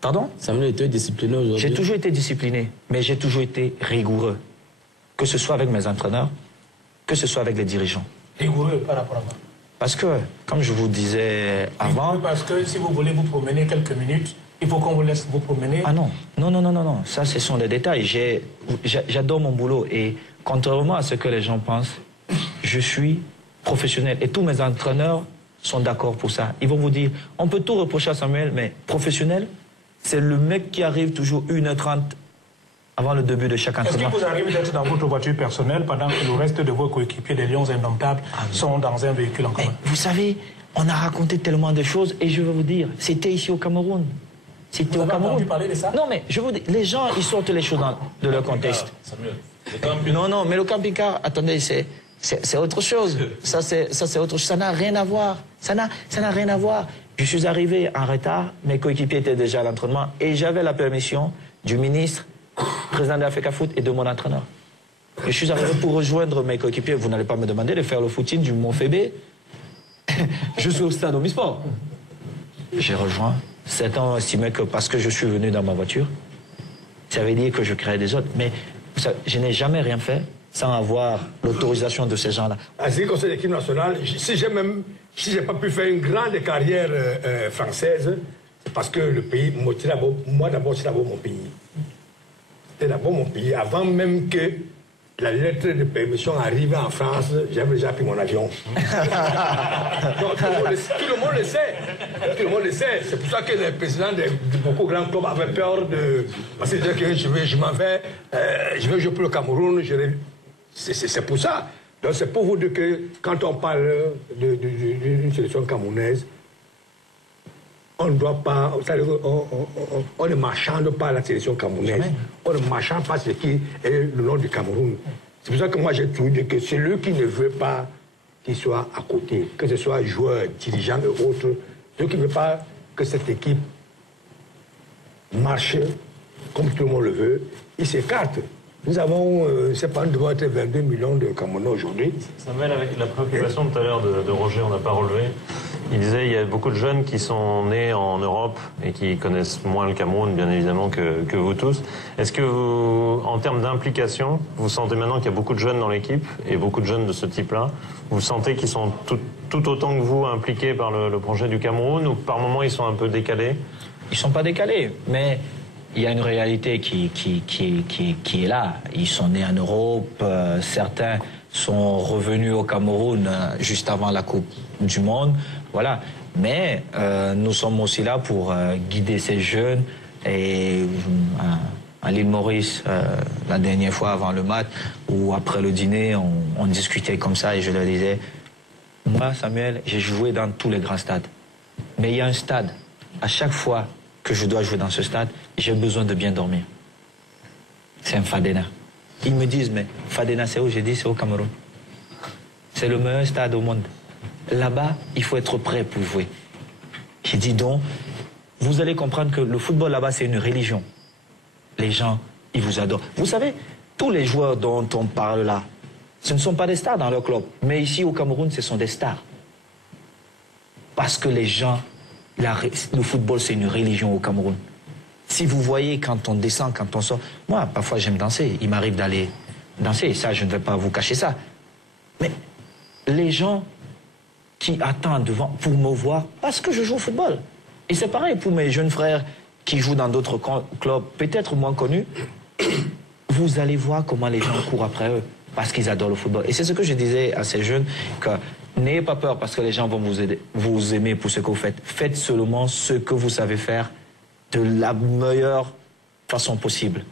Pardon? Samuel était discipliné aujourd'hui. J'ai toujours été discipliné, mais j'ai toujours été rigoureux. Que ce soit avec mes entraîneurs, que ce soit avec les dirigeants. Rigoureux par rapport à quoi? Parce que, comme je vous disais avant... Rigoureux parce que si vous voulez vous promener quelques minutes, il faut qu'on vous laisse vous promener. Ah non, non, non, non, non, non. Ça, ce sont des détails. J'adore mon boulot et contrairement à ce que les gens pensent, je suis professionnel et tous mes entraîneurs sont d'accord pour ça. Ils vont vous dire, on peut tout reprocher à Samuel, mais professionnel, c'est le mec qui arrive toujours 1h30 avant le début de chaque entraînement. Est-ce qu'il vous arrive d'être dans votre voiture personnelle pendant que le reste de vos coéquipiers des Lions Indomptables sont dans un véhicule en commun? Vous savez, on a raconté tellement de choses et je vais vous dire, c'était ici au Cameroun. Vous avez entendu parler de ça? Non, mais je vous dis, les gens, ils sortent les choses de leur contexte. Non, non, mais le camping-car, attendez, c'est autre chose. Ça, c'est autre chose. Ça n'a rien à voir. Ça n'a rien à voir. Je suis arrivé en retard, mes coéquipiers étaient déjà à l'entraînement et j'avais la permission du ministre, président de l'Africa Foot et de mon entraîneur. Je suis arrivé pour rejoindre mes coéquipiers. Vous n'allez pas me demander de faire le footing du Mont-Fébé. Je suis au stade Omnisport. J'ai rejoint. Certains ont estimé que parce que je suis venu dans ma voiture, ça veut dire que je créais des autres. Mais je n'ai jamais rien fait sans avoir l'autorisation de ces gens-là. En ce qui concerne l'équipe nationale, si j'ai pas pu faire une grande carrière française, c'est parce que le pays, moi d'abord, c'est d'abord mon pays. C'est d'abord mon pays. Avant même que la lettre de permission arrive en France, j'avais déjà pris mon avion. Donc, tout le monde le sait. Tout le monde le sait. C'est pour ça que les présidents de beaucoup de grands clubs avaient peur de... Parce qu'ils disaient que je m'en vais, je vais jouer pour le Cameroun. C'est pour ça. Donc c'est pour vous dire que quand on parle d'une sélection camerounaise, on ne doit pas, on ne marchande pas la sélection camerounaise. On ne marchande pas ce qui est le nom du Cameroun. C'est pour ça que moi j'ai toujours dit que celui qui ne veut pas qu'il soit à côté, que ce soit joueur, dirigeant et autres, celui qui ne veut pas que cette équipe marche comme tout le monde le veut, il s'écarte. Nous avons, je ne sais pas, nous devons être 22 millions de Camerounais aujourd'hui. Samuel, avec la préoccupation tout à l'heure de Roger, on n'a pas relevé. Il disait qu'il y a beaucoup de jeunes qui sont nés en Europe et qui connaissent moins le Cameroun, bien évidemment, que vous tous. Est-ce que vous, en termes d'implication, vous sentez maintenant qu'il y a beaucoup de jeunes dans l'équipe et beaucoup de jeunes de ce type-là? Vous sentez qu'ils sont tout autant que vous impliqués par le projet du Cameroun ou par moments ils sont un peu décalés? Ils ne sont pas décalés, mais il y a une réalité qui est là. Ils sont nés en Europe, certains sont revenus au Cameroun juste avant la Coupe du Monde. Voilà. Mais nous sommes aussi là pour guider ces jeunes. Et à l'île Maurice, la dernière fois avant le match, ou après le dîner, on discutait comme ça et je leur disais, moi, Samuel, j'ai joué dans tous les grands stades. Mais il y a un stade, à chaque fois que je dois jouer dans ce stade, j'ai besoin de bien dormir. C'est un Fadena. Ils me disent, mais Fadena, c'est où? J'ai dit, c'est au Cameroun. C'est le meilleur stade au monde. Là-bas, il faut être prêt pour jouer. J'ai dit donc, vous allez comprendre que le football là-bas, c'est une religion. Les gens, ils vous adorent. Vous savez, tous les joueurs dont on parle là, ce ne sont pas des stars dans leur club. Mais ici, au Cameroun, ce sont des stars. Parce que les gens, le football, c'est une religion au Cameroun. Si vous voyez quand on descend, quand on sort... Moi, parfois, j'aime danser. Il m'arrive d'aller danser. Ça, je ne vais pas vous cacher ça. Mais les gens qui attendent devant pour me voir parce que je joue au football. Et c'est pareil pour mes jeunes frères qui jouent dans d'autres clubs, peut-être moins connus. Vous allez voir comment les gens courent après eux parce qu'ils adorent le football. Et c'est ce que je disais à ces jeunes, que n'ayez pas peur parce que les gens vont vous aimer pour ce que vous faites. Faites seulement ce que vous savez faire de la meilleure façon possible.